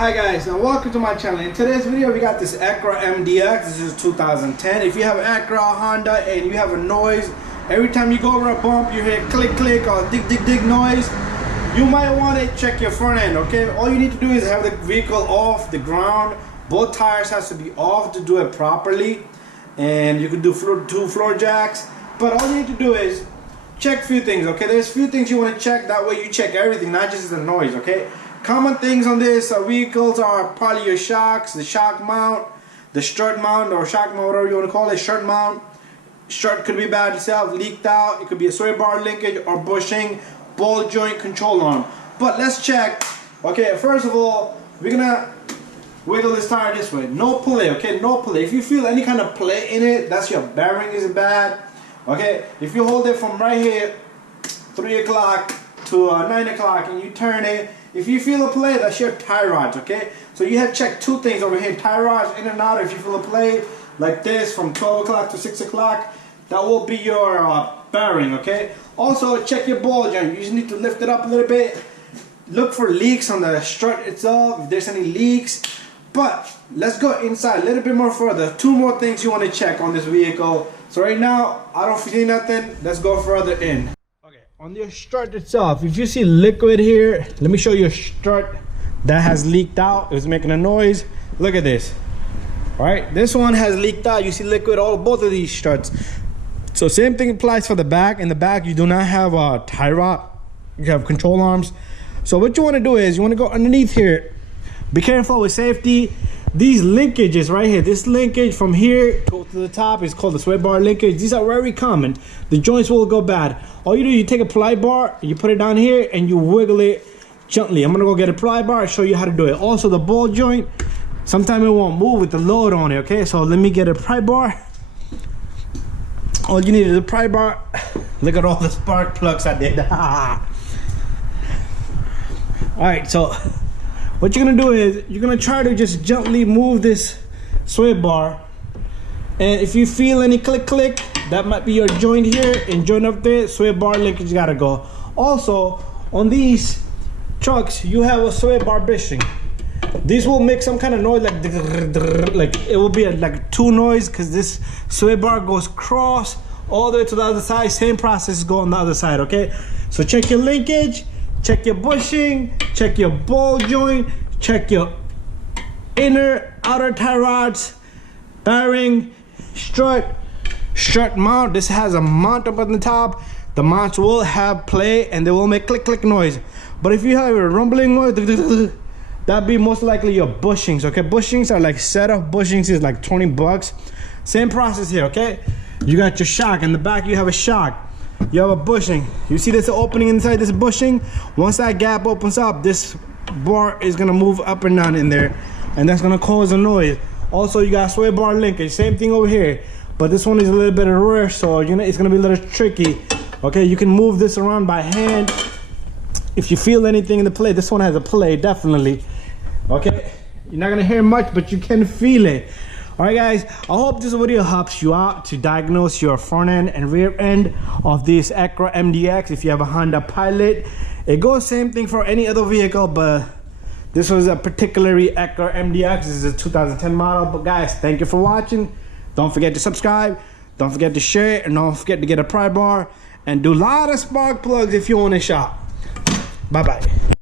Hi guys, and welcome to my channel. In today's video we got this Acura MDX. This is 2010. If you have Acura, Honda, and you have a noise, every time you go over a bump you hear click click or dig noise, you might want to check your front end. Okay, all you need to do is have the vehicle off the ground. Both tires has to be off to do it properly, and you can do two floor jacks. But all you need to do is check a few things. Okay, there's a few things you want to check. That way you check everything, not just the noise. Okay, common things on this vehicles are probably your shocks, the shock mount, the strut mount, or shock mount, whatever you want to call it. Strut mount. Strut could be bad itself, leaked out. It could be a sway bar linkage or bushing, ball joint, control arm. But let's check. Okay, first of all, we're gonna wiggle this tire this way. No play. Okay, no play. If you feel any kind of play in it, that's your bearing is bad. Okay, if you hold it from right here 3 o'clock to 9 o'clock and you turn it, if you feel a play, that's your tie rods. Okay, so you have to check two things over here: tie rods in and out. If you feel a play like this from 12 o'clock to 6 o'clock, that will be your bearing. Okay, also check your ball joint. You just need to lift it up a little bit. Look for leaks on the strut itself, if there's any leaks. But let's go inside a little bit more further. Two more things you want to check on this vehicle. So right now I don't see nothing. Let's go further in. Okay, on your strut itself, if you see liquid here, let me show you a strut that has leaked out. It's making a noise. Look at this. All right, this one has leaked out. You see liquid all both of these struts. So same thing applies for the back. In the back you do not have a tie rod, you have control arms. So what you want to do is you want to go underneath here. Be careful with safety. These linkages right here, this linkage from here to the top is called the sway bar linkage. These are very common. The joints will go bad. All you do, you take a ply bar, you put it down here and you wiggle it gently. I'm gonna go get a ply bar and show you how to do it. Also the ball joint, sometimes it won't move with the load on it. Okay, so let me get a pry bar. All you need is a pry bar. Look at all the spark plugs I did. All right, so what you're gonna do is you're gonna try to just gently move this sway bar, and if you feel any click click, that might be your joint here, and joint up there, sway bar linkage gotta go. Also on these trucks you have a sway bar bushing. These will make some kind of noise, like it will be like two noise, because this sway bar goes cross all the way to the other side. Same process go on the other side. Okay, so check your linkage, check your bushing, check your ball joint, check your inner outer tie rods, bearing, strut mount. This has a mount up on the top. The mounts will have play and they will make click click noise. But if you have a rumbling noise, that'd be most likely your bushings. Okay, bushings are like setup bushings is like 20 bucks. Same process here. Okay, you got your shock in the back, you have a shock, you have a bushing. You see this opening inside this bushing? Once that gap opens up, this bar is gonna move up and down in there, and that's gonna cause a noise. Also you got sway bar linkage, same thing over here, but this one is a little bit reverse, so you know it's gonna be a little tricky. Okay, you can move this around by hand if you feel anything in the play. This one has a play, definitely. Okay, you're not gonna hear much, but you can feel it. All right guys, I hope this video helps you out to diagnose your front end and rear end of this Acura MDX. If you have a Honda Pilot, it goes same thing for any other vehicle, but this was a particularly Acura MDX. This is a 2010 model. But guys, thank you for watching. Don't forget to subscribe, don't forget to share, and don't forget to get a pry bar and do a lot of spark plugs if you want to shop. Bye bye.